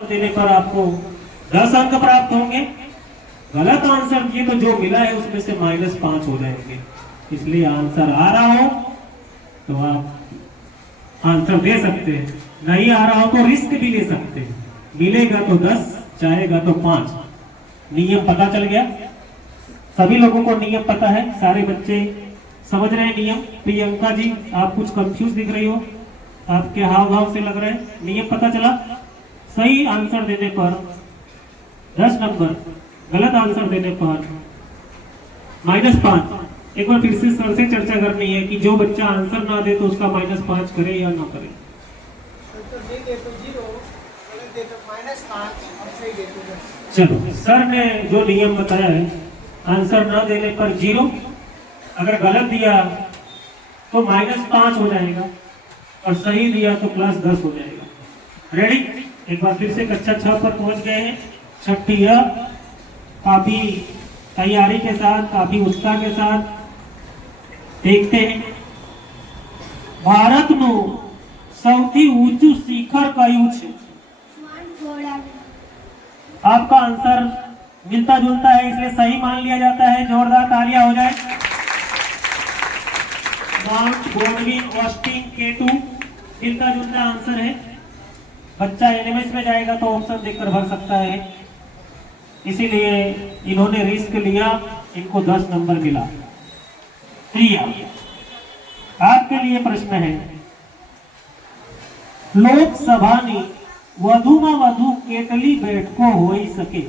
देने पर आपको 10 अंक प्राप्त होंगे। गलत आंसर दिए तो जो मिला है उसमें से -5 हो जाएंगे। इसलिए आंसर आ रहा हो तो आप आंसर दे सकते हैं, नहीं आ रहा हो तो रिस्क भी ले सकते हैं। मिलेगा तो 10, जाएगा तो 5। नियम पता चल गया? सभी लोगों को नियम पता है? सारे बच्चे समझ रहे हैं नियम? प्रियंका जी, आप कुछ कंफ्यूज दिख रही हो, आपके हाव भाव से लग रहे हैं। नियम पता चला? सही आंसर देने पर 10 नंबर, गलत आंसर देने पर -5। एक बार फिर से सर से चर्चा करनी है कि जो बच्चा आंसर ना दे तो उसका -5 करे या ना करे। चलो, सर ने जो नियम बताया है, आंसर ना देने पर 0, अगर गलत दिया तो -5 हो जाएगा और सही दिया तो +10 हो जाएगा। रेडी? एक बार फिर से कक्षा 6 पर पहुंच गए हैं। छठी यह काफी तैयारी के साथ, काफी उत्साह के साथ देखते हैं। भारतનું સૌથી ઊંચું શિખર કયું છે? आपका आंसर मिलता जुलता है, इसलिए सही मान लिया जाता है। जोरदार तालियां हो जाए। माउंट गॉडविन ऑस्टिन K2 मिलता जुलता आंसर है। बच्चा एनएमएस में जाएगा तो ऑप्शन देखकर भर सकता है, इसीलिए इन्होंने रिस्क लिया, इनको 10 नंबर मिला। प्रिया, आपके लिए प्रश्न है, લોકસભાની વધુમાં વધુ કેટલી બેઠકો હોઈ શકે?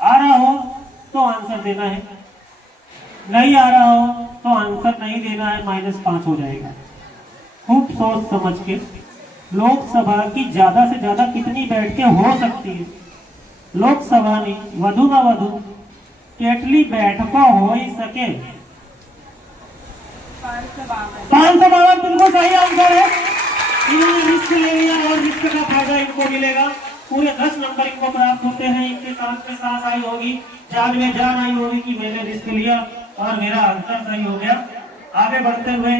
आ रहा हो तो आंसर देना है, नहीं आ रहा हो तो आंसर नहीं देना है, -5 हो जाएगा। खूब सोच समझ के, लोकसभा की ज्यादा से ज्यादा कितनी बैठकें हो सकती है? લોકસભાની વધુમાં વધુ કેટલી બેઠકો હોઈ શકે? 552 बिल्कुल सही आंसर है। इन्होंने रिस्क ले लिया और रिस्क का फायदा इनको मिलेगा। पूरे 10 नंबर इनको प्राप्त होते हैं। इनके सांस में सांस आई होगी, जान में जान आई होगी कि मैंने रिस्क लिया और मेरा आंसर सही हो गया। आगे बढ़ते हुए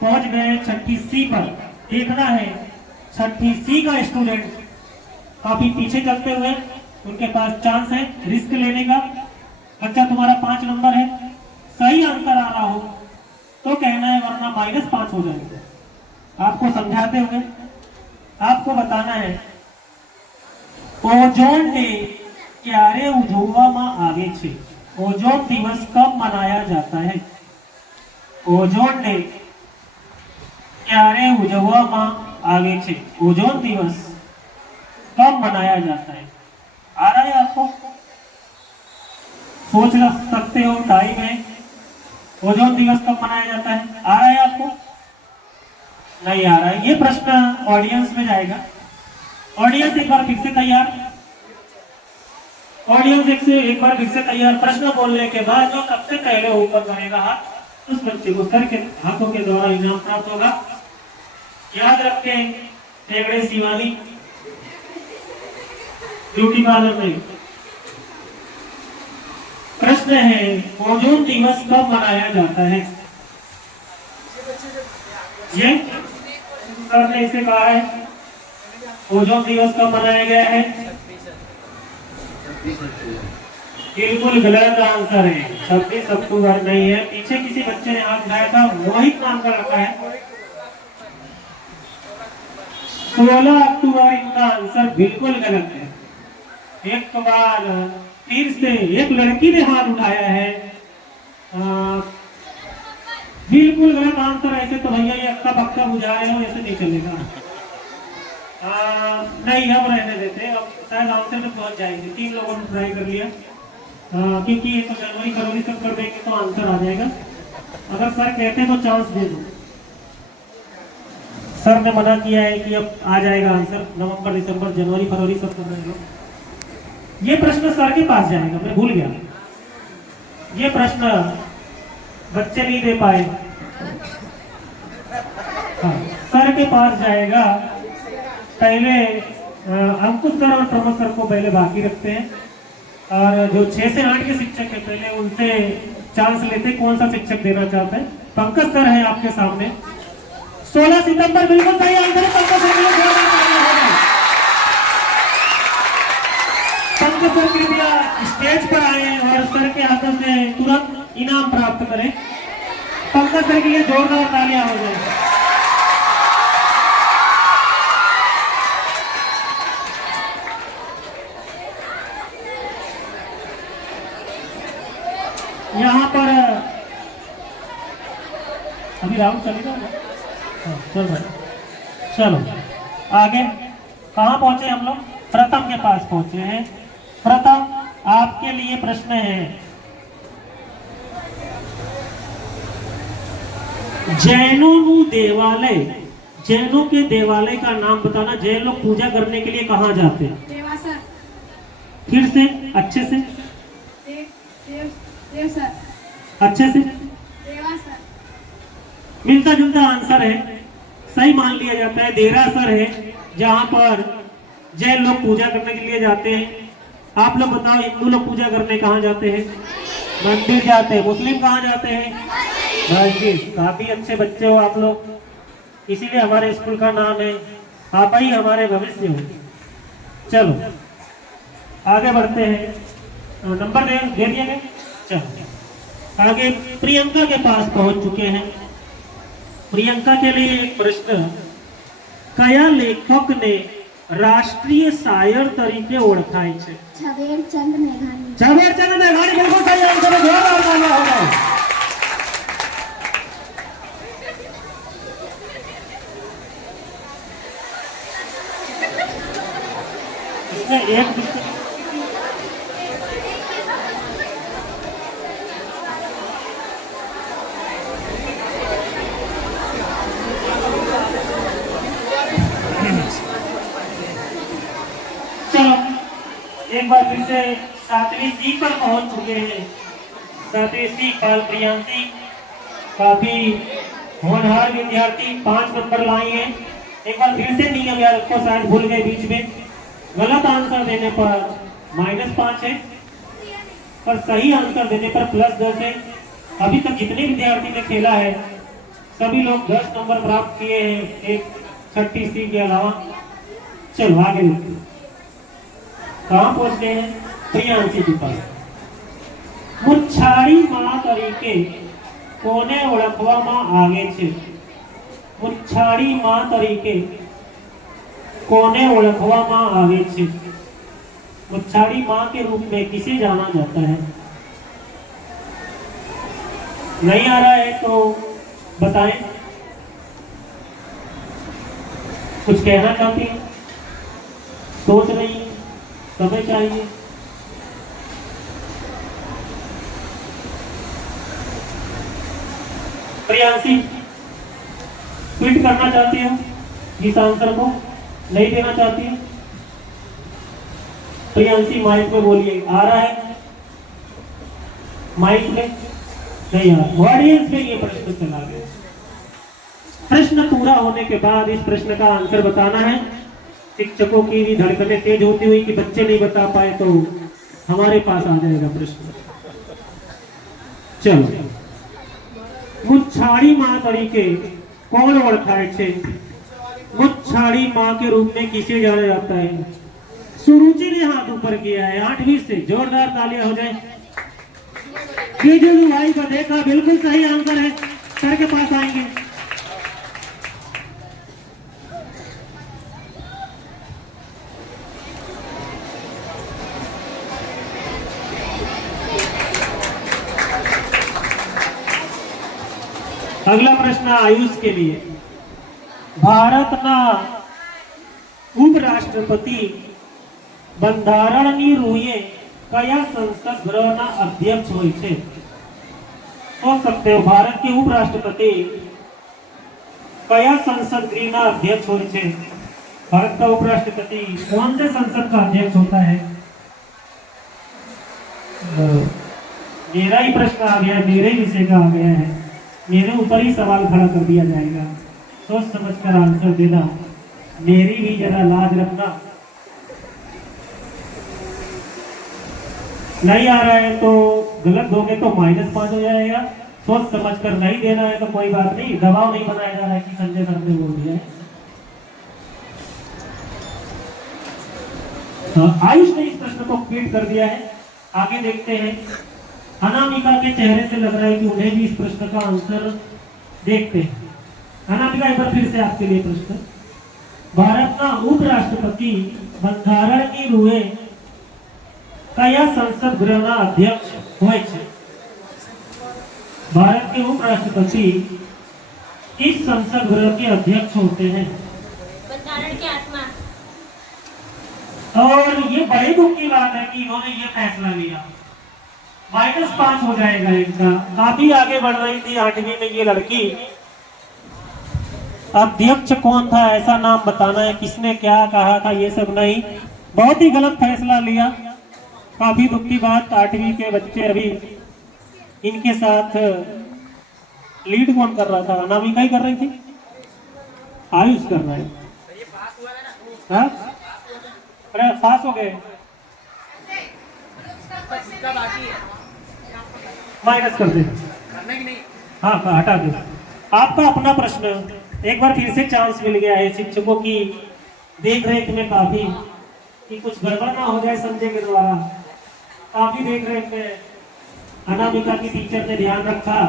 पहुंच गए छठी C पर। देखना है छठी C का स्टूडेंट काफी पीछे चलते हुए, उनके पास चांस है रिस्क लेने का। बच्चा तुम्हारा 5 नंबर है, सही आंसर आ रहा हो तो कहना है, वरना -5 हो जाएगा। आपको समझाते हुए आपको बताना है, ओजोन डे क्यारे उजवવામાં આવે છે? ओजोन दिवस कब मनाया जाता है? ओजोन डे क्यारे उजवવામાં આવે છે? ओजोन दिवस कब मनाया जाता है? आ रहा है आपको? सोच सकते हो, टाइम है। ओजोन दिवस कब मनाया जाता है? आ रहा है आपको? नहीं आ रहा है। ये प्रश्न ऑडियंस में जाएगा। ऑडियंस एक बार फिर से तैयार? ऑडियंस एक बार फिर से तैयार? प्रश्न बोलने के बाद जो सबसे पहले ऊपर करेगा हाथ, उस बच्चे को सर के हाथों के द्वारा इनाम प्राप्त होगा। याद रखें, टेगड़े शिवानी ब्यूटी पार्लर में। प्रश्न है, ओजोन दिवस कब मनाया जाता है? ये सर ने इसे कहा है, ओजोन दिवस कब मनाया गया है? बिल्कुल गलत आंसर है, 26 अक्टूबर नहीं है। पीछे किसी बच्चे ने हाथ उठाया था, मोहित नाम का रखा है। 16 अक्टूबर इनका आंसर बिल्कुल गलत है। एक बार फिर से एक लड़की ने हाथ उठाया है, बिल्कुल गलत आंसर। ऐसे तो भैया ये अक्का पक्का बुझा रहे हो, ऐसे नहीं चलेगा। नहीं, हम रहने देते, अब शायद आंसर में पहुंच जाएंगे। 3 लोगों ने ट्राई कर लिया, क्योंकि ये तो जनवरी फरवरी सब कर देंगे तो आंसर आ जाएगा। अगर सर कहते तो चांस दे दो। सर ने मना किया है कि अब आ जाएगा आंसर, नवंबर दिसंबर जनवरी फरवरी सब कर रहे हो। ये प्रश्न सर के पास जाएगा, मैं भूल गया। ये प्रश्न बच्चे नहीं दे पाए, हाँ, सर के पास जाएगा। पहले अंकुश सर और प्रमोद सर को पहले बाकी रखते हैं, और जो 6 से 8 के शिक्षक है पहले उनसे चांस लेते, कौन सा शिक्षक देना चाहते हैं। पंकज सर है आपके सामने। 16 सितंबर बिल्कुल सही आंसर है। पंकज सर के लिए स्टेज पर आए और सर के हाथों से तुरंत इनाम प्राप्त करें। पंकज सर के लिए जोरदार तालियां हो जाए। यहाँ पर अभी राउंड चलेगा ना? चल रहा है। चलो आगे कहाँ पहुंचे हम लोग? प्रथम के पास पहुंचे हैं। प्रथम, आपके लिए प्रश्न है, जैनों देवालय, जैनों के देवालय का नाम बताना। जैन लोग पूजा करने के लिए कहाँ जाते हैं? देवासर। फिर से अच्छे से, देवसर। अच्छे से। देवासर। मिलता जुलता आंसर है, सही मान लिया जाता है। देरासर है जहां पर जैन लोग पूजा करने के लिए जाते हैं। आप लोग बताओ, हिंदू लोग पूजा करने कहाँ जाते हैं? मंदिर जाते हैं। मुस्लिम कहाँ जाते हैं? मस्जिद। काफी अच्छे बच्चे हो आप लोग, इसीलिए हमारे स्कूल का नाम है आप ही हमारे भविष्य हो। चलो आगे बढ़ते हैं। नंबर दे दिया गया। चलो आगे प्रियंका के पास पहुंच चुके हैं। प्रियंका के लिए एक प्रश्न, कया लेखक ने राष्ट्रीय शायर तरीके ओळखाय छे? ઝવેરચંદ મેઘાણી। ઝવેરચંદ મેઘાણી बिल्कुल सही आंसर है। जोरदार तालियां हो जाए। इसमें एक एक बार फिर से 7वीं सी पर पहुंच चुके हैं। 7वीं सी पाल प्रियांशी काफी होनहार विद्यार्थी 5 नंबर लाई है। एक बार फिर से नियम यार को शायद भूल गए बीच में। गलत आंसर देने पर -5 है और सही आंसर देने पर +10 है। अभी तक जितने विद्यार्थी ने खेला है सभी लोग 10 नंबर प्राप्त किए हैं, एक 6ठी सी के अलावा। चलो आगे कहाँ पहुंच गए हैं? प्रियांशी के पास। मुच्छाड़ी माँ तरीके कोने ओळखવામાં आगे छे? मुच्छाड़ी माँ तरीके कोने ओळखવામાં आगे छे? मुच्छाड़ी माँ के रूप में किसे जाना जाता है? नहीं आ रहा है तो बताएं। कुछ कहना चाहती हैं? सोच रही हैं? समय चाहिए। प्रियांशी ट्वीट करना चाहती हो इस आंसर को? नहीं देना चाहती है? प्रियांशी माइक में बोलिए। आ रहा है माइक में? नहीं आ रहा। ऑडियंस में ये प्रश्न चला गया। प्रश्न पूरा होने के बाद इस प्रश्न का आंसर बताना है। शिक्षकों की भी धड़कनें तेज होती हुई कि बच्चे नहीं बता पाए तो हमारे पास आ जाएगा प्रश्न। चलो, मुच्छाड़ी माँ तरीके कौन ओळखाय छे? मुच्छाड़ी माँ के रूप में किसे जाना जाता है? सुरुचि ने हाथ ऊपर किया है 8वीं से। जोरदार तालियां हो जाए। भाई को देखा, बिल्कुल सही आंसर है। सर के पास आएंगे। अगला प्रश्न आयुष के लिए। भारत ना उपराष्ट्रपति બંધારણની રૂએ કયા संसद गृहના अध्यक्ष હોય છે? सोच सकते हो, भारत के उपराष्ट्रपति कया संसद गृहના अध्यक्ष હોય છે? भारत का उपराष्ट्रपति कौन से संसद का अध्यक्ष होता है? मेरा ही प्रश्न आ गया, मेरे विषय का आ गया है, मेरे ऊपर ही सवाल खड़ा कर दिया जाएगा। सोच समझकर आंसर देना, मेरी भी जरा लाज रखना। नहीं आ रहा है तो गलत दोगे तो -5 हो जाएगा। सोच समझकर नहीं देना है तो कोई बात नहीं, दबाव नहीं बनाया जा रहा है कि संजय सर ने बोल दिया है। आयुष ने इस प्रश्न को ट्वीट कर दिया है। आगे देखते हैं। अनामिका के चेहरे से लग रहा है कि उन्हें भी इस प्रश्न का आंसर देखते हैं। अनामिका, एक बार फिर से आपके लिए प्रश्न। भारत उपराष्ट्रपति બંધારણ ની રૂએ કયા સંસદ ગૃહના અધ્યક્ષ હોય છે? भारत के उपराष्ट्रपति किस संसद गृह के अध्यक्ष होते हैं? बंधारण की आत्मा। और ये बड़े दुख की बात है कि इन्होंने ये फैसला लिया। -5 हो जाएगा इनका। काफी आगे बढ़ रही थी 8वीं में ये लड़की। अध्यक्ष कौन था ऐसा नाम बताना है, किसने क्या कहा था, ये सब नहीं। बहुत ही गलत फैसला लिया। काफी दुख की बात। 8वीं के बच्चे अभी इनके साथ लीड कौन कर रहा था? अनामिका ही कर रही थी। आयुष कर रहा है। हाँ? अरे पास हो गए। माइनस कर दे। हाँ हटा दे। आपका अपना प्रश्न एक बार फिर से चांस मिल गया है। शिक्षकों की देख रेख में काफी कि कुछ गड़बड़ ना हो जाए संजय के द्वारा। काफी देख रेख में अनामिका की टीचर ने ध्यान रखा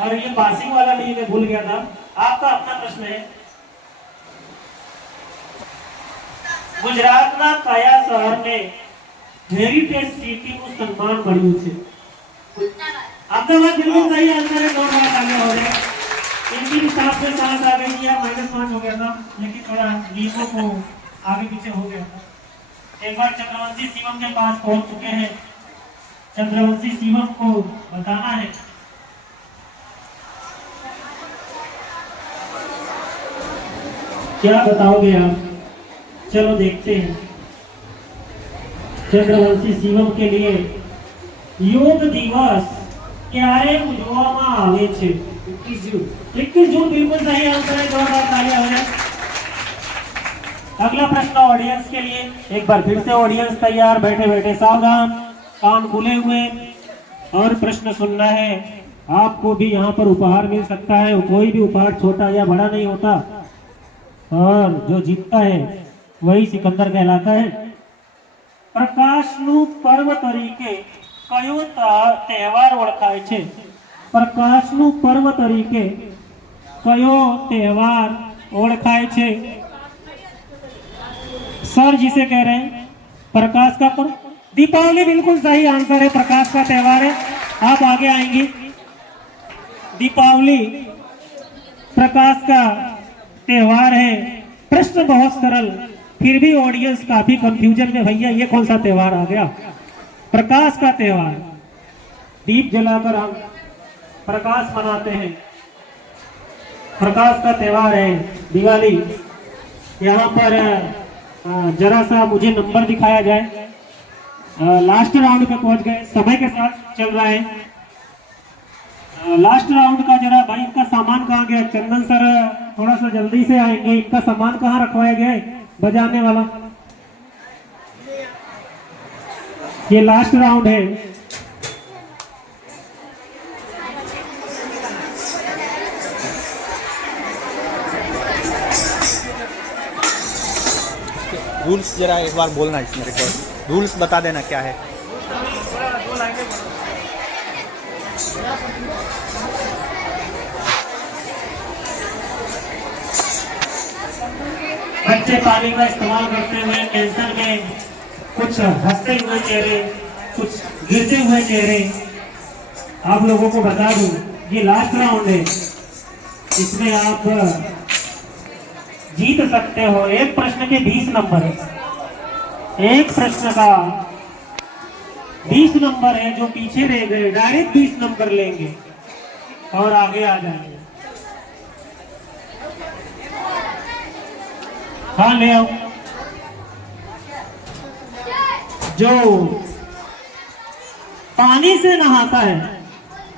और ये पासिंग वाला नहीं, मैं भूल गया था। आपका अपना प्रश्न है। गुजरातना कया शहर में हेरिटेज सिटी નું સન્માન મળ્યું છે? अहमदाबाद बिल्कुल सही आंसर है। 2 बार आगे हो गए। इनकी भी साथ में साथ आ गई है। -5 हो गया था लेकिन थोड़ा नियमों को आगे पीछे हो गया था। एक बार चंद्रवंशी शिवम के पास पहुंच चुके हैं। चंद्रवंशी शिवम को बताना है। क्या बताओगे आप? चलो देखते हैं। चंद्रवंशी शिवम के लिए योग दिवस क्यारे उजवવામાં આવે છે? 21 जून बिल्कुल सही आंसर है। जोरदार तालियां हो जाए। अगला प्रश्न ऑडियंस के लिए। एक बार फिर से ऑडियंस तैयार, बैठे बैठे सावधान, कान खुले हुए और प्रश्न सुनना है। आपको भी यहाँ पर उपहार मिल सकता है। कोई भी उपहार छोटा या बड़ा नहीं होता और जो जीतता है वही सिकंदर कहलाता है। प्रकाशनु पर्व तरीके कयो तहेवार ओळखाय छे? प्रकाशनु पर्व तरीके कयो तहेवार ओळखाय छे? सर जिसे कह रहे हैं प्रकाश का पर्व, दीपावली बिल्कुल सही आंसर है। प्रकाश का त्योहार है। आप आगे आएंगी। दीपावली प्रकाश का त्योहार है। प्रश्न बहुत सरल, फिर भी ऑडियंस काफी कंफ्यूजन में, भैया ये कौन सा त्योहार आ गया? प्रकाश का त्योहार। दीप जलाकर हम प्रकाश मनाते हैं। प्रकाश का त्योहार है दिवाली। यहाँ पर जरा सा मुझे नंबर दिखाया जाए। लास्ट राउंड पे पहुंच गए, समय के साथ चल रहा है। लास्ट राउंड का जरा भाई, इनका सामान कहाँ गया? चंदन सर थोड़ा सा जल्दी से आएंगे। इनका सामान कहाँ रखवाया गया है बजाने वाला? ये लास्ट राउंड है। रूल्स जरा एक बार बोलना इसमें, रिकॉर्ड रूल्स बता देना क्या है। बच्चे पानी का इस्तेमाल करते हुए टेंशन में, कुछ हंसते हुए चेहरे, कुछ गिरते हुए चेहरे। आप लोगों को बता दूं ये लास्ट राउंड है। इसमें आप जीत सकते हो। एक प्रश्न के 20 नंबर है। एक प्रश्न का 20 नंबर है। जो पीछे रह गए डायरेक्ट 20 नंबर लेंगे और आगे आ जाएंगे। हाँ ले आओ। जो पानी से नहाता है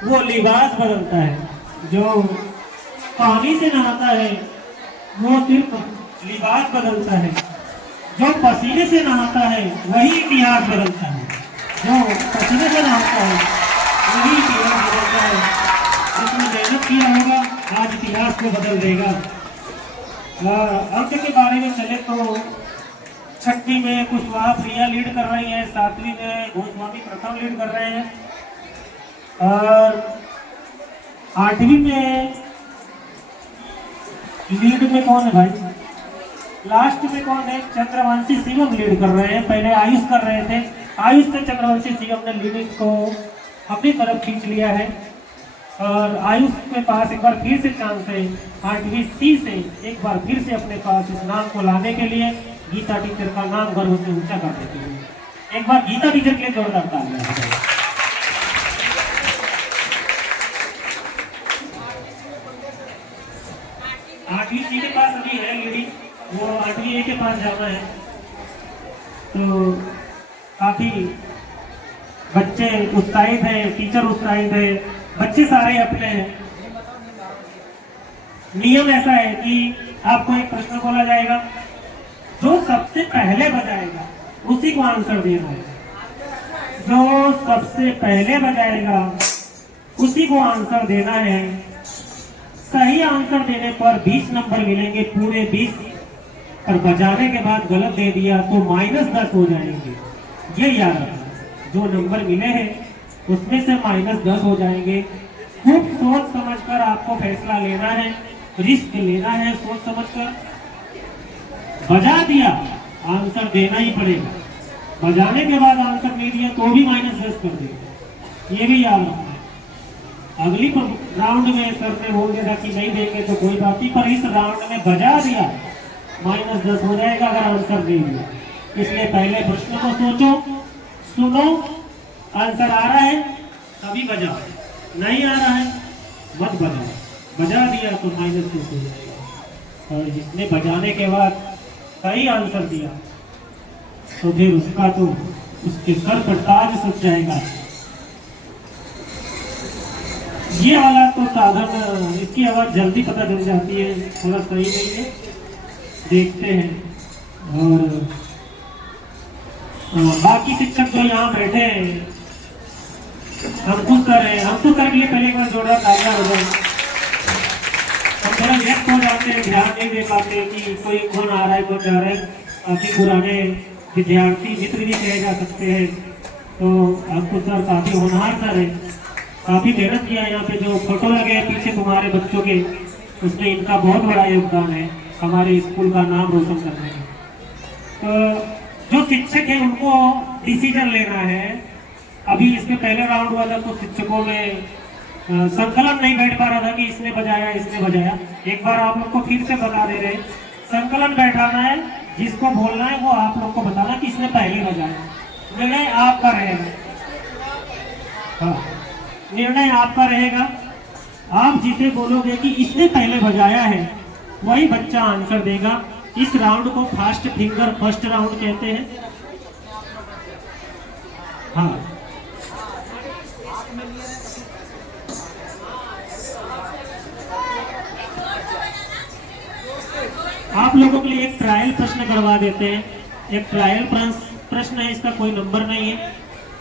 वो लिबास बदलता है। जो पानी से नहाता है वो सिर्फ लिबास बदलता है। जो पसीने से नहाता है वही इतिहास बदलता है। जो पसीने से नहाता है वही इतिहास बदलता है। जिसने मेहनत किया होगा आज इतिहास को बदल देगा। अंक के बारे में चले तो छठी में कुशवाहा प्रिया लीड कर रही है, सातवीं में गोस्वामी प्रथम लीड कर रहे हैं और आठवीं में लीड में कौन है भाई, लास्ट में कौन है, चंद्रवंशी शिवम लीड कर रहे हैं। पहले आयुष कर रहे थे, आयुष से चंद्रवंशी शिवम ने लीडिंग को अपनी तरफ खींच लिया है और आयुष के पास एक बार फिर से चांस है 8वीं सी से एक बार फिर से अपने पास इस नाम को लाने के लिए, गीता टीचर का नाम गर्व से ऊंचा करने के लिए। एक बार गीता टीचर के लिए जोरदार तालियां। 8वीं सी के पास अभी है लीडिंग, वो 8वीं ए के पास जाना है। तो काफी बच्चे उत्साहित हैं, टीचर उत्साहित है, बच्चे सारे अपने हैं। नियम ऐसा है कि आपको एक प्रश्न बोला जाएगा, जो सबसे पहले बजाएगा उसी को आंसर देना है। जो सबसे पहले बजाएगा उसी को आंसर देना है। सही आंसर देने पर 20 नंबर मिलेंगे, पूरे 20, और बजाने के बाद गलत दे दिया तो -10 हो जाएंगे। ये याद रखना, जो नंबर मिले हैं उसमें से -10 हो जाएंगे। खूब सोच समझकर आपको फैसला लेना है, रिस्क लेना है, सोच समझकर। बजा दिया आंसर देना ही पड़ेगा, बजाने के बाद आंसर नहीं दिया तो भी -10 कर देगा, ये भी याद रखना। अगली राउंड में सर ने बोल दिया कि नहीं देंगे तो कोई बात नहीं, पर इस राउंड में बजा दिया -10 हो जाएगा अगर आंसर नहीं दिया। इसलिए पहले प्रश्न को सोचो, सुनो, आंसर आ रहा है तभी बजाओ, नहीं आ रहा है मत बजाओ। बजा दिया तो -10 हो जाएगा। और जिसने बजाने के बाद सही आंसर दिया तो फिर उसका तो उसके सर पर ताज सज जाएगा। ये वाला तो साधन, इसकी आवाज जल्दी पता चल जाती है, थोड़ा सही नहीं है, देखते हैं। और बाकी शिक्षक जो यहाँ बैठे हैं, हमको सर है, हमको सर के लिए पहले एक बार जोरदार तालियां हो जाए। हम थोड़ा व्यस्त हो जाते हैं, ध्यान नहीं दे पाते कि कोई कौन आ रहा है कौन जा रहा है। काफी पुराने विद्यार्थी मित्र भी कहे जा सकते हैं। तो हमको सर काफी होनहार सर है, काफी मेहनत किया। यहाँ पे जो फोटो लगे हैं पीछे तुम्हारे बच्चों के, उसमें इनका बहुत बड़ा योगदान है हमारे स्कूल का नाम रोशन करने में। तो जो शिक्षक है उनको डिसीजन लेना है। अभी इसके पहले राउंड हुआ था तो शिक्षकों में संकलन नहीं बैठ पा रहा था कि इसने बजाया इसने बजाया। एक बार आप लोग को फिर से बता दे रहे, संकलन बैठाना है, जिसको बोलना है वो आप लोग को बताना कि इसने पहले बजाया। निर्णय आपका रहेगा, हाँ निर्णय आपका रहेगा। आप जिसे बोलोगे कि इसने पहले बजाया है वही बच्चा आंसर देगा। इस राउंड को फास्ट फिंगर फर्स्ट राउंड कहते हैं। हाँ आप लोगों के लिए एक ट्रायल प्रश्न करवा देते हैं। एक ट्रायल प्रश्न है, इसका कोई नंबर नहीं है।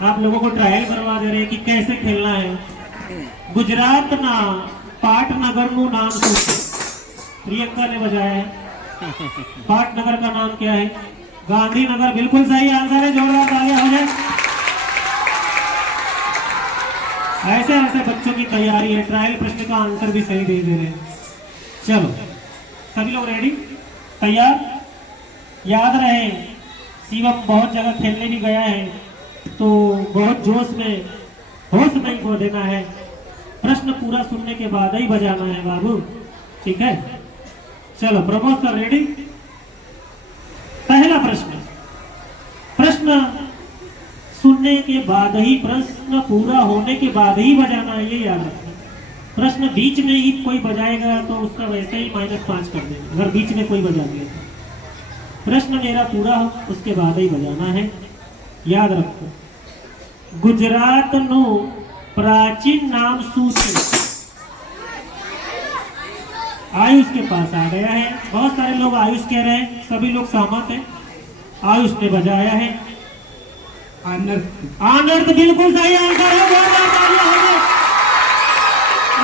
आप लोगों को ट्रायल करवा दे रहे हैं कि कैसे खेलना है। गुजरात ना पाटनगर नु नाम सोचो, प्रियंका ने बजाया है। पाटनगर का नाम क्या है? गांधीनगर, बिल्कुल सही आंसर है, जोरदार तालियां हो जाए। ऐसे ऐसे बच्चों की तैयारी है, ट्रायल प्रश्न का आंसर भी सही दे रहे हैं। चलो सभी लोग रेडी, तैयार? याद रहे शिवम बहुत जगह खेलने भी गया है तो बहुत जोश में होश नहीं खो देना है। प्रश्न पूरा सुनने के बाद ही बजाना है बाबू, ठीक है? चलो प्रमोद सर रेडी। पहला प्रश्न सुनने के बाद ही, प्रश्न पूरा होने के बाद ही बजाना है, ये याद रखना। प्रश्न बीच में ही कोई बजाएगा तो उसका वैसे ही -5 कर देना, अगर बीच में कोई बजा दिया तो। प्रश्न मेरा पूरा हो उसके बाद ही बजाना है, याद रखो। गुजरात नो प्राचीन नाम सूची आयुष के पास आ गया है। बहुत सारे लोग आयुष कह रहे हैं, सभी लोग सहमत हैं। आयुष ने बजाया है आनर्थ, बिल्कुल सही आंसर है।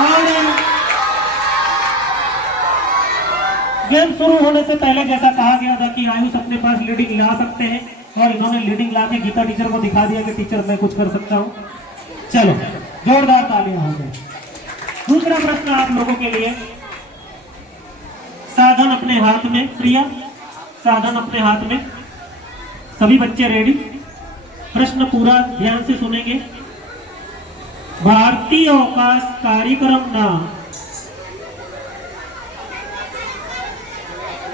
और गेम शुरू होने से पहले जैसा कहा गया था कि आयुष अपने पास लीडिंग ला सकते हैं, और इन्होंने लीडिंग ला के गीता टीचर को दिखा दिया कि टीचर मैं कुछ कर सकता हूँ। चलो जोरदार तालियां हो गई। दूसरा प्रश्न आप लोगों के लिए, साधन अपने हाथ में, प्रिया साधन अपने हाथ में, सभी बच्चे रेडी। प्रश्न पूरा ध्यान से सुनेंगे। भारतीय अवकाश कार्यक्रम ना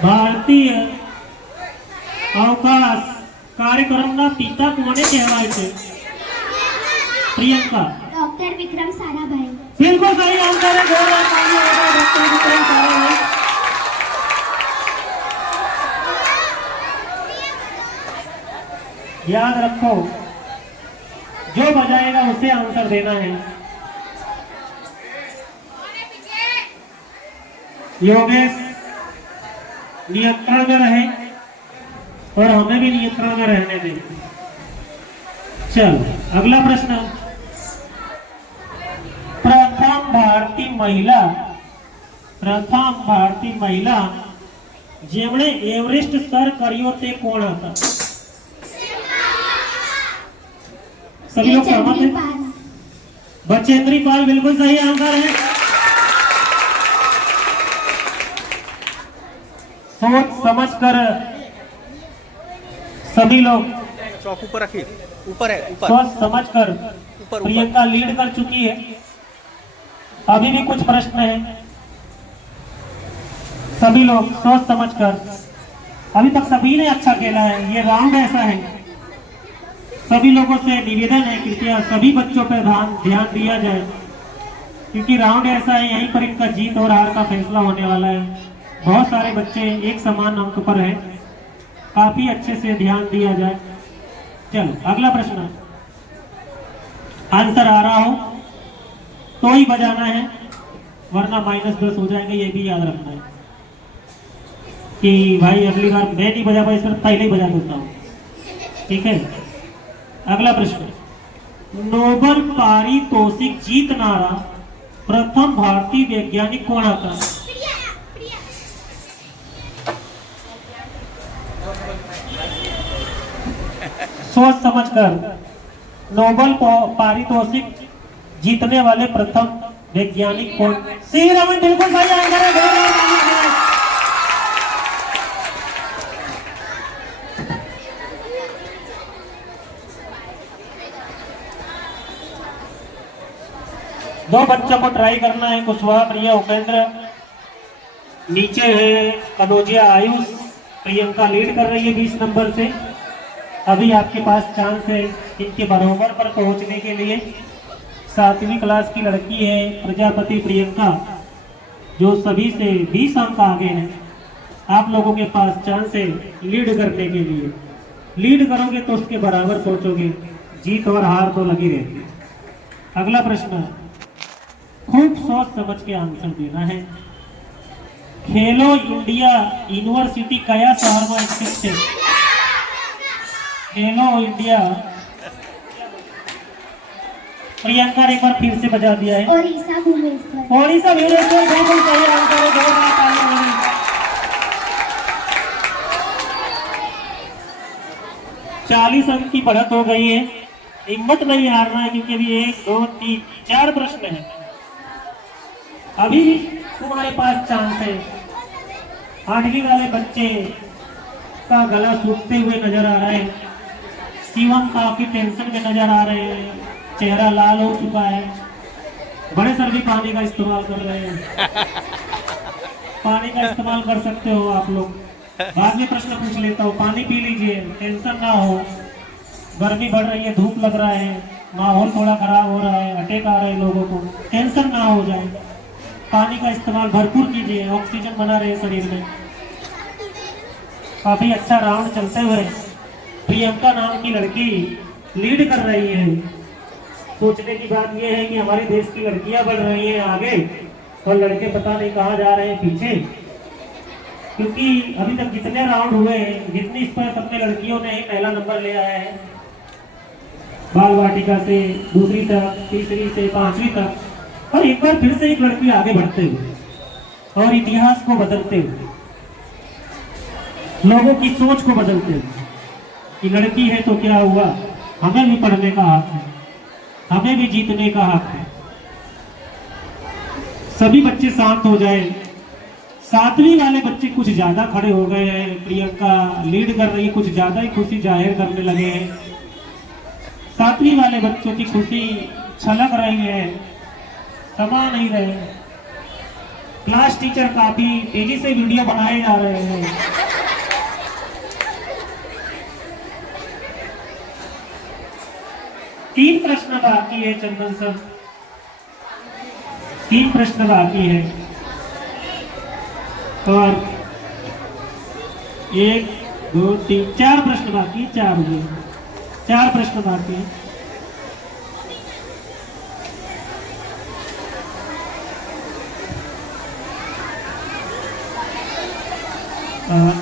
भारतीय अवकाश कार्यक्रमના પિતા કોને કહેવાય છે? प्रियंका। डॉक्टर विक्रम साराभाई। बिल्कुल सही आंसर है। जोरदार तालियां हो गई डॉक्टर विक्रम साराभाई। याद रखो, जो बजाएगा उसे आंसर देना है। योगेश नियंत्रण में रहे और हमें भी नियंत्रण में रहने दें। चलो अगला प्रश्न। प्रथम भारतीय महिला જેમણે એવરેસ્ટ સર કર્યો તે કોણ હતા? सभी लोग सहमत हैं? बचेंद्री पाल बिल्कुल सही आंसर है। सोच समझ कर सभी लोग, चौक ऊपर रखिए, ऊपर है, ऊपर सोच समझ कर ऊपर। प्रियंका लीड कर चुकी है। अभी भी कुछ प्रश्न है, सभी लोग सोच समझ कर। अभी तक सभी ने अच्छा खेला है, ये राउंड ऐसा है। सभी लोगों से निवेदन है कृपया सभी बच्चों पर ध्यान दिया जाए, क्योंकि राउंड ऐसा है, यहीं पर इनका जीत और हार का फैसला होने वाला है। बहुत सारे बच्चे एक समान अंक पर हैं, काफी अच्छे से ध्यान दिया जाए। चलो अगला प्रश्न। आंसर आ रहा हो तो ही बजाना है, वरना -10 हो जाएंगे। ये भी याद रखना है कि भाई अगली बार मैं नहीं बजा पाई, सिर्फ पहले ही बजा देता हूँ, ठीक है। अगला प्रश्न। नोबेल पारितोषिक जीतनारा प्रथम भारतीय वैज्ञानिक कौन था? सोच समझकर। नोबेल पारितोषिक जीतने वाले प्रथम वैज्ञानिक कौन? सी रमन बिल्कुल सही आंसर है। दो बच्चों को ट्राई करना है, कुशवाहा प्रिया उपेंद्र नीचे है, कनौजिया आयुष। प्रियंका लीड कर रही है 20 नंबर से। अभी आपके पास चांस है इनके बराबर पर पहुंचने के लिए। 7वीं क्लास की लड़की है प्रजापति प्रियंका, जो सभी से 20 अंक आगे है। आप लोगों के पास चांस है लीड करने के लिए। लीड करोगे तो उसके बराबर पहुंचोगे, जीत और हार तो लगी रहती है। अगला प्रश्न, खूब सोच समझ के आंसर देना है। खेलो इंडिया यूनिवर्सिटी कया शहर में स्थित है? खेलो इंडिया, प्रियंका ने एक बार फिर से बजा दिया है। ओडिशा भुवनेश्वर। ओडिशा भुवनेश्वर बिल्कुल सही आंसर है। जोरदार तालियां हो गई। 40 अंक की बढ़त हो गई है। हिम्मत नहीं हारना है, क्योंकि अभी 1 2 3 4 प्रश्न है। अभी भी तुम्हारे पास चांस है। 8वीं वाले बच्चे का गला सूखते हुए नजर आ रहा है। शिवम काफी टेंशन में नजर आ रहे हैं, चेहरा लाल हो चुका है। बड़े सर भी पानी का इस्तेमाल कर रहे हैं। पानी का इस्तेमाल कर सकते हो आप लोग। बाद में प्रश्न पूछ लेता हूँ, पानी पी लीजिए, टेंशन ना हो। गर्मी बढ़ रही है, धूप लग रहा है, माहौल थोड़ा खराब हो रहा है, अटैक आ रहे हैं लोगों को, टेंशन ना हो जाए। पानी का इस्तेमाल भरपूर कीजिए, ऑक्सीजन बना रहे शरीर में। काफी अच्छा राउंड चलते हुए प्रियंका नाम की लड़की लीड कर रही है। सोचने की बात यह है कि हमारे देश की लड़कियां बढ़ रही हैं आगे और लड़के पता नहीं कहां जा रहे हैं पीछे, क्योंकि अभी तक जितने राउंड हुए हैं, जितनी इस पर सबने लड़कियों ने ही पहला नंबर ले आया है। बाल वाटिका से दूसरी तक, तीसरी से 5वीं तक, और एक बार फिर से एक लड़की आगे बढ़ते हुए और इतिहास को बदलते हुए। लोगों की सोच को बदलते हैं कि लड़की है तो क्या हुआ, हमें भी पढ़ने का हक है, हमें भी जीतने का हक है। सभी बच्चे शांत हो जाए। सातवीं वाले बच्चे कुछ ज्यादा खड़े हो गए हैं, प्रियंका लीड कर रही, कुछ ज्यादा ही खुशी जाहिर करने लगे हैं। सातवीं वाले बच्चों की खुशी छलक रही है, समा नहीं रहे। क्लास टीचर काफी तेजी से वीडियो बनाए जा रहे हैं। तीन प्रश्न बाकी है चंदन सर, 3 प्रश्न बाकी है और 1 2 3 4 प्रश्न बाकी, 4 प्रश्न बाकी है।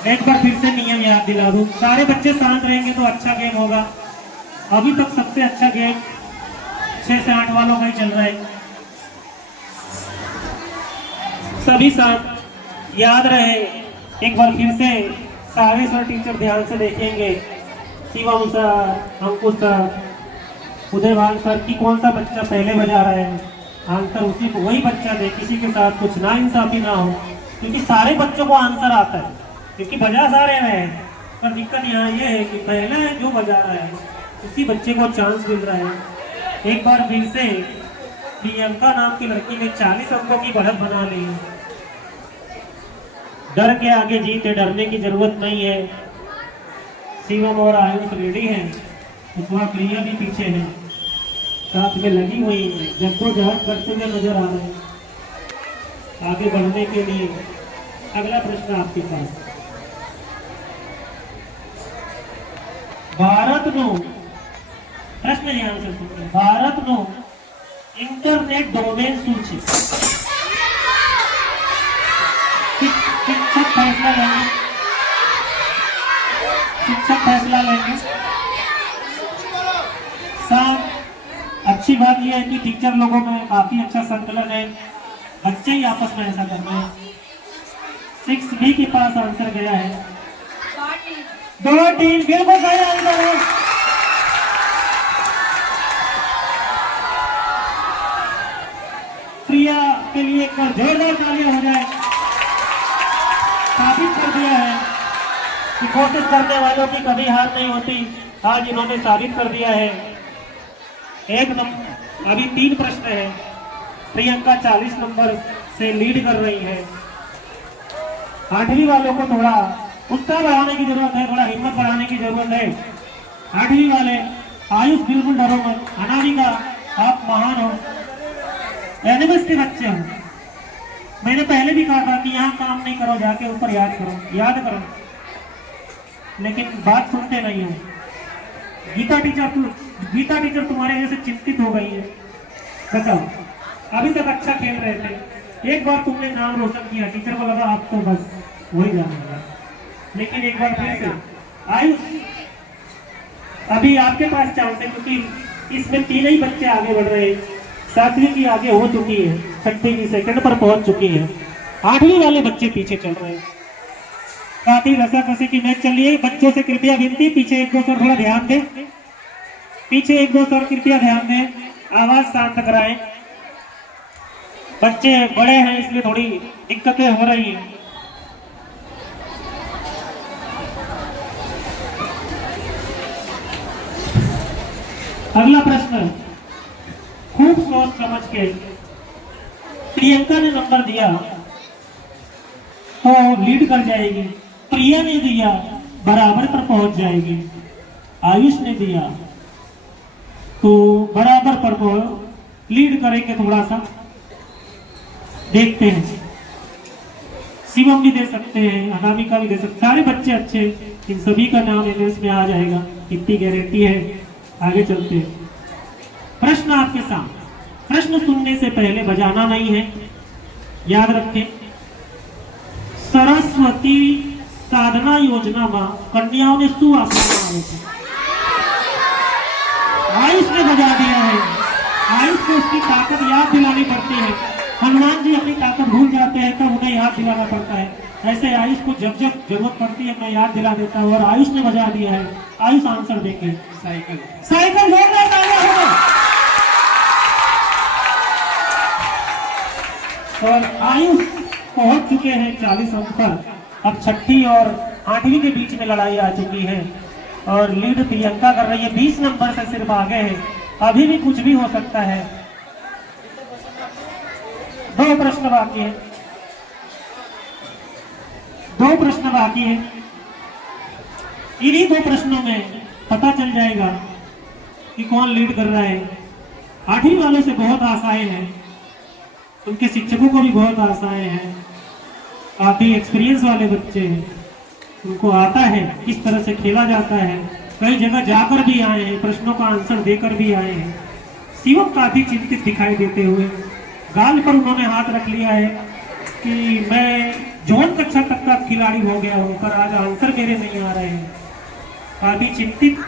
एक बार फिर से नियम याद दिला दूं, सारे बच्चे शांत रहेंगे तो अच्छा गेम होगा। अभी तक सबसे अच्छा गेम 6 से 8 वालों का ही चल रहा है। सभी साथ याद रहे, एक बार फिर से सारे सर टीचर ध्यान से देखेंगे, शिवम सर, अंकुश सर, उदयभान सर की कौन सा बच्चा पहले बजा रहा है, आंसर उसी को वही बच्चा दे, किसी के साथ कुछ ना इंसाफी ना हो, क्योंकि सारे बच्चों को आंसर आता है, क्योंकि बजा सारे रहे हैं। पर दिक्कत यहाँ ये है कि पहले जो बजा रहा है उसी बच्चे को चांस मिल रहा है। एक बार फिर से प्रियंका नाम की लड़की ने 40 अंकों की बढ़त बना ली। डर के आगे जीत है, डरने की जरूरत नहीं है। शिवम और आयुष रेडी हैं, उसमें प्रिया भी पीछे है, साथ में लगी हुई है, जद्दोजहद करते हुए नजर आ रहे हैं आगे बढ़ने के लिए। अगला प्रश्न आपके पास, ભારતનો પ્રશ્ન ध्यान से सुनिए, ભારતનો इंटरनेट डोमेन શું છે? शिक्षक फैसला लेंगे, शिक्षक फैसला लेंगे। साथ अच्छी बात यह है कि टीचर लोगों में काफी अच्छा संकलन है, बच्चे ही आपस में ऐसा कर रहे हैं। 6B के पास आंसर गया है, 2-3 बिल्कुल सही आंसर है। प्रिया के लिए एक बार जोरदार तालियां हो जाए। साबित कर दिया है कि कोशिश करने वालों की कभी हार नहीं होती, आज इन्होंने साबित कर दिया है। एक नंबर, अभी 3 प्रश्न है, प्रियंका 40 नंबर से लीड कर रही है। 8वीं वालों को थोड़ा उत्साह बढ़ाने की जरूरत है, थोड़ा हिम्मत बढ़ाने की जरूरत है। 8वीं वाले, आयुष बिल्कुल डरो मत, अनामिका आप महान हो, एनिमल्स के बच्चे हो। मैंने पहले भी कहा था कि यहाँ काम नहीं करो, जाके ऊपर याद करो, याद करो, लेकिन बात सुनते नहीं हो। गीता टीचर तुम्हारे वजह से चिंतित हो गई है। बताओ, अभी तक अच्छा खेल रहे थे, एक बार तुमने नाम रोशन किया, टीचर को लगा आप तो बस वही जाना, लेकिन एक बार फिर से आयुष, अभी आपके पास चांस है, क्योंकि इसमें 3 ही बच्चे आगे बढ़ रहे हैं। 7वीं की आगे हो चुकी है, 6वीं की सेकंड पर पहुंच चुकी है, 8वीं वाले बच्चे पीछे चल रहे हैं। काफी रसाकसी की मैच चल रही है। बच्चों से कृपया विनती, पीछे 1-2 सर थोड़ा ध्यान दें, पीछे 1-2 सर कृपया ध्यान दें, आवाज शांत कराएं। बच्चे बड़े हैं इसलिए थोड़ी दिक्कतें हो रही हैं। अगला प्रश्न, खूब सोच समझ के प्रियंका ने नंबर दिया तो लीड कर जाएगी, प्रिया ने दिया बराबर पर पहुंच जाएगी, आयुष ने दिया तो बराबर पर लीड करेंगे। थोड़ा सा देखते हैं, शिवम भी दे सकते हैं, अनामिका भी दे सकते, सारे बच्चे अच्छे, इन सभी का नाम एमएस में आ जाएगा, इतनी गारंटी है। आगे चलते हैं, प्रश्न आपके सामने। प्रश्न सुनने से पहले बजाना नहीं है, याद रखें। सरस्वती साधना योजना में कन्याओं ने शू आपवामां આવ્યું છે? आयुष ने बजा दिया है, आयुष को उसकी ताकत याद दिलानी पड़ती है। हनुमान जी अपनी ताकत भूल जाते हैं तब उन्हें याद दिलाना पड़ता है। ऐसे आयुष को जब जब जरूरत पड़ती है मैं याद दिला देता हूँ और आयुष ने बजा दिया है। आयुष आंसर देंगे। साइकिल। साइकिल जोरदार तालियां हो। और आयुष पहुंच चुके हैं 40 अंक पर। अब छठी और 8वीं के बीच में लड़ाई आ चुकी है और लीड प्रियंका कर रही है। 20 नंबर से सिर्फ आगे है, अभी भी कुछ भी हो सकता है। 2 प्रश्न बाकी है, 2 प्रश्न बाकी है। इन्हीं 2 प्रश्नों में पता चल जाएगा कि कौन लीड कर रहा है। 8वीं वालों से बहुत आशाएं हैं, उनके शिक्षकों को भी बहुत आशाएं हैं। काफी एक्सपीरियंस वाले बच्चे हैं, उनको आता है किस तरह से खेला जाता है। कई जगह जाकर भी आए हैं, प्रश्नों का आंसर देकर भी आए हैं। शिवम काफी चिंतित दिखाई देते हुए गाल पर उन्होंने हाथ रख लिया है कि मैं जोन कक्षा तक का खिलाड़ी हो गया हूँ पर आज आंसर मेरे नहीं आ रहे हैं। काफी चिंतित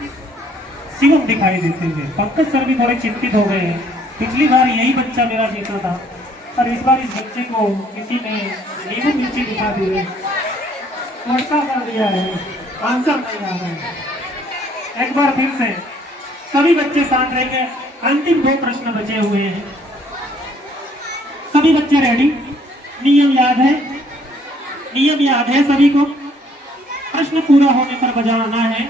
शिवम दिखाई देते हुए। पंकज सर भी थोड़े चिंतित हो गए हैं। पिछली बार यही बच्चा मेरा जीता था पर इस बार इस बच्चे को किसी ने नींबू मिर्ची दिखा दी है, उल्टा कर दिया है, आंसर नहीं आ रहा है। एक बार फिर से सभी बच्चे साथ रहेंगे। अंतिम 2 प्रश्न बचे हुए हैं। सभी बच्चे रेडी? नियम याद है? नियम याद है सभी को? प्रश्न पूरा होने पर बजाना है,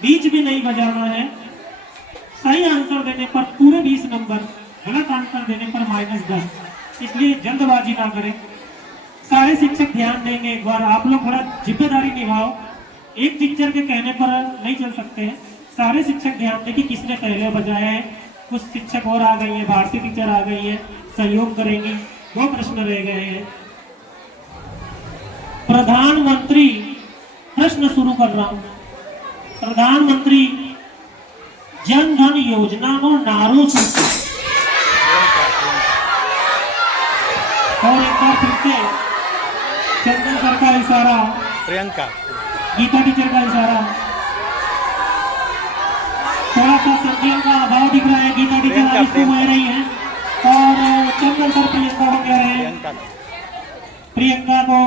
बीच में नहीं बजाना है। सही आंसर देने पर पूरे 20 नंबर, गलत आंसर देने पर -10। इसलिए जल्दबाजी ना करें। सारे शिक्षक ध्यान देंगे। एक बार आप लोग थोड़ा जिम्मेदारी निभाओ, एक टीचर के कहने पर नहीं चल सकते हैं। सारे शिक्षक ध्यान दें कि किसने पहले बजाया है। कुछ शिक्षक और आ गई है, भारती टीचर आ गई है, सहयोग करेंगी। 2 प्रश्न रह गए हैं। प्रधानमंत्री, प्रश्न शुरू कर रहा हूं। प्रधानमंत्री जन धन योजना नो नारो શું છે? और एक बार फिर से चंदन सर का इशारा, प्रियंका, गीता टीचर का इशारा। थोड़ा सा संज्ञा का अभाव दिख रहा है। गीता टीचर आयुष को कह रही है और चंदन सर प्रियंका को कह रहे हैं। प्रियंका को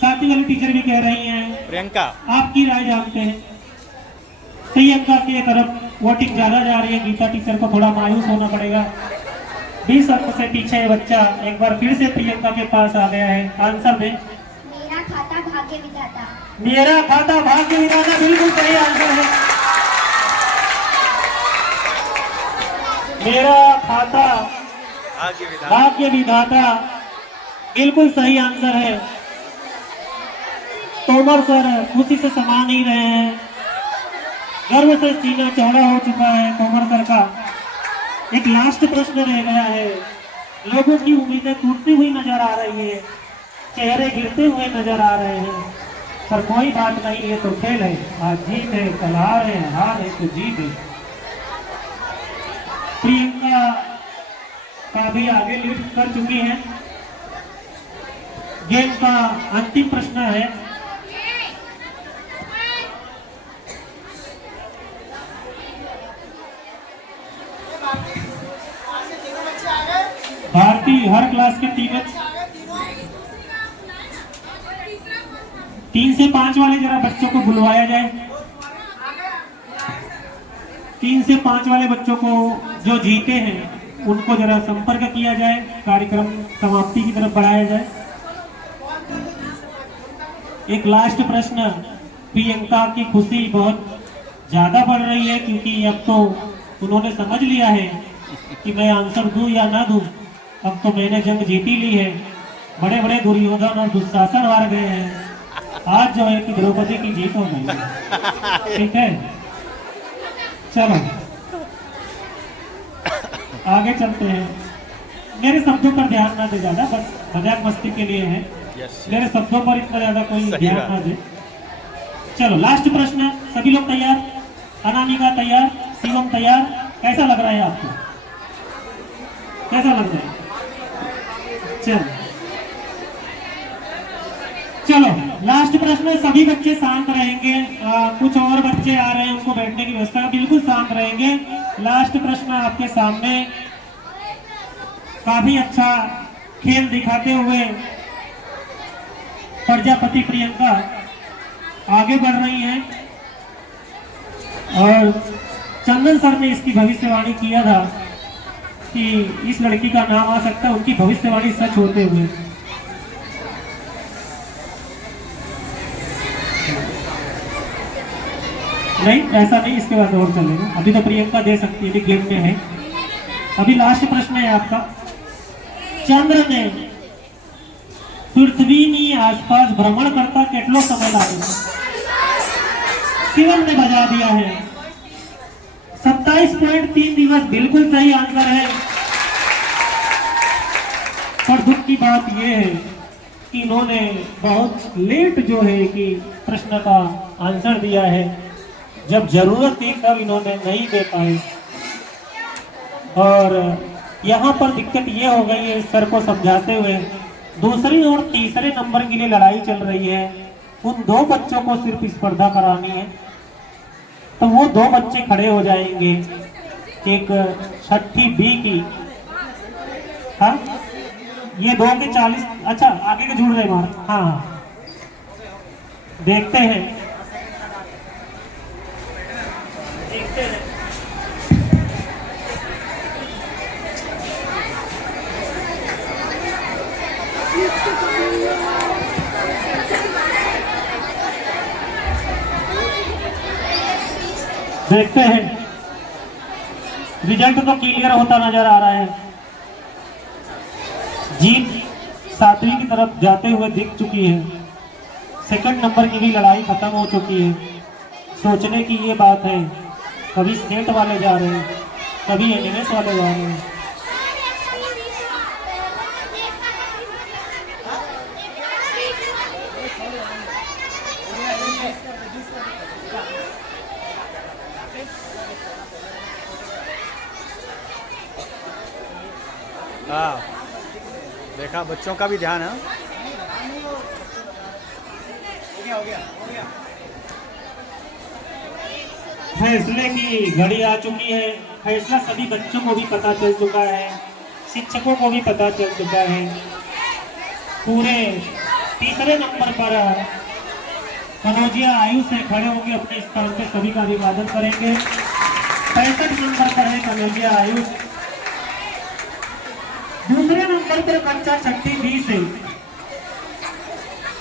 साथी वाली टीचर भी कह रही हैं। प्रियंका, आपकी राय जानते हैं। प्रियंका की तरफ वोटिंग ज्यादा जा रही है। गीता टीचर को थोड़ा मायूस होना पड़ेगा। 20 अंक से पीछे बच्चा एक बार फिर से प्रियंका के पास आ गया है। आंसर दे। मेरा खाता भाग्य विधाता। मेरा खाता भाग्य विधाता, बिल्कुल सही आंसर है। मेरा खाता भाग्य विधाता, बिल्कुल सही आंसर है। तोमर सर खुशी से समा नहीं रहे हैं, गर्व से सीना चौड़ा हो चुका है तोमर सर का। एक लास्ट प्रश्न रह गया है। लोगों की उम्मीदें टूटती हुई नजर आ रही है, चेहरे गिरते हुए नजर आ रहे हैं, पर कोई बात नहीं, ये तो खेल है। आज जीत है, कल हार है, हार है तो जीत है। प्रियंका काफी आगे लीड कर चुकी है। गेम का अंतिम प्रश्न है। भारती हर क्लास के 3 से 5 वाले जरा बच्चों को बुलवाया जाए। 3 से 5 वाले बच्चों को जो जीते हैं उनको जरा संपर्क किया जाए, कार्यक्रम समाप्ति की तरफ बढ़ाया जाए। एक लास्ट प्रश्न। प्रियंका की खुशी बहुत ज्यादा बढ़ रही है क्योंकि अब तो उन्होंने समझ लिया है कि मैं आंसर दूं या ना दूं, अब तो मैंने जंग जीती ली है। बड़े बड़े दुर्योधन और दुशासन हार गए हैं, आज जो है कि द्रौपदी की जीत हो गई। ठीक है, चलो आगे चलते हैं। मेरे शब्दों पर ध्यान ना दे ज्यादा, बस मजाक मस्ती के लिए है। मेरे शब्दों पर इतना ज्यादा कोई ध्यान ना दे। चलो लास्ट प्रश्न। सभी लोग तैयार? अनामिका तैयार? शिवम तैयार? कैसा लग रहा है आपको? कैसा लग रहा है? चलो लास्ट प्रश्न। सभी बच्चे शांत रहेंगे। कुछ और बच्चे आ रहे हैं, उनको बैठने की व्यवस्था, बिल्कुल शांत रहेंगे। लास्ट प्रश्न आपके सामने। काफी अच्छा खेल दिखाते हुए प्रजापति प्रियंका आगे बढ़ रही हैं और चंदन सर ने इसकी भविष्यवाणी किया था कि इस लड़की का नाम आ सकता है, उनकी भविष्यवाणी सच होते हुए। नहीं, ऐसा नहीं, इसके बाद और चलेगा। अभी तो प्रियंका दे सकती है, अभी गेम में है। अभी लास्ट प्रश्न है आपका। चंद्र ने पृथ्वी आसपास भ्रमण करता केटलो समय लागे? शिवम ने बजा दिया है 27.3 दिवस। बिल्कुल सही आंसर है। पर दुख की बात यह है कि इन्होंने बहुत लेट जो है कि प्रश्न का आंसर दिया है। जब जरूरत थी तब इन्होंने नहीं दे पाए और यहाँ पर दिक्कत ये हो गई है सर को समझाते हुए। दूसरे और तीसरे नंबर के लिए लड़ाई चल रही है। उन दो बच्चों को सिर्फ स्पर्धा करानी है, तो वो दो बच्चे खड़े हो जाएंगे। एक छठी बी की, हाँ ये 2 के 40, अच्छा आगे के जुड़ रहे मार। हाँ देखते हैं, देखते हैं। देखते हैं, रिजल्ट तो क्लियर होता नजर आ रहा है। जीत 7वीं की तरफ जाते हुए दिख चुकी है। सेकंड नंबर की भी लड़ाई खत्म हो चुकी है। सोचने की ये बात है, कभी स्टेट वाले जा रहे हैं, कभी एनएस वाले जा रहे हैं। हाँ देखा, बच्चों का भी ध्यान है। हो गया। फैसले की घड़ी आ चुकी है। फैसला सभी बच्चों को भी पता चल चुका है, शिक्षकों को भी पता चल चुका है। पूरे तीसरे नंबर पर कनौजिया आयुष से खड़े होंगे, अपने स्थान पे सभी का अभिवादन करेंगे। 65 नंबर पर है कनौजिया आयुष। दूसरे नंबर पर कक्षा छठी बी से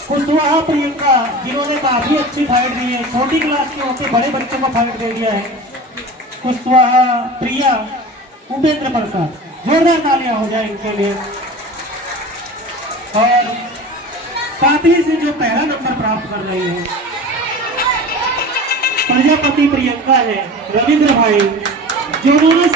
कुशवाहा प्रियंका, जिन्होंने काफी अच्छी फाइट दी है। छोटी क्लास के होकर बड़े बच्चों को फाइट दे दिया है। कुशवाहा प्रिया, उपेंद्र प्रसाद, जोरदार तालियां हो जाए इनके लिए। और 7वीं से जो पहला नंबर प्राप्त कर रही है प्रजापति प्रियंका है, रविंद्र भाई, जो उन्होंने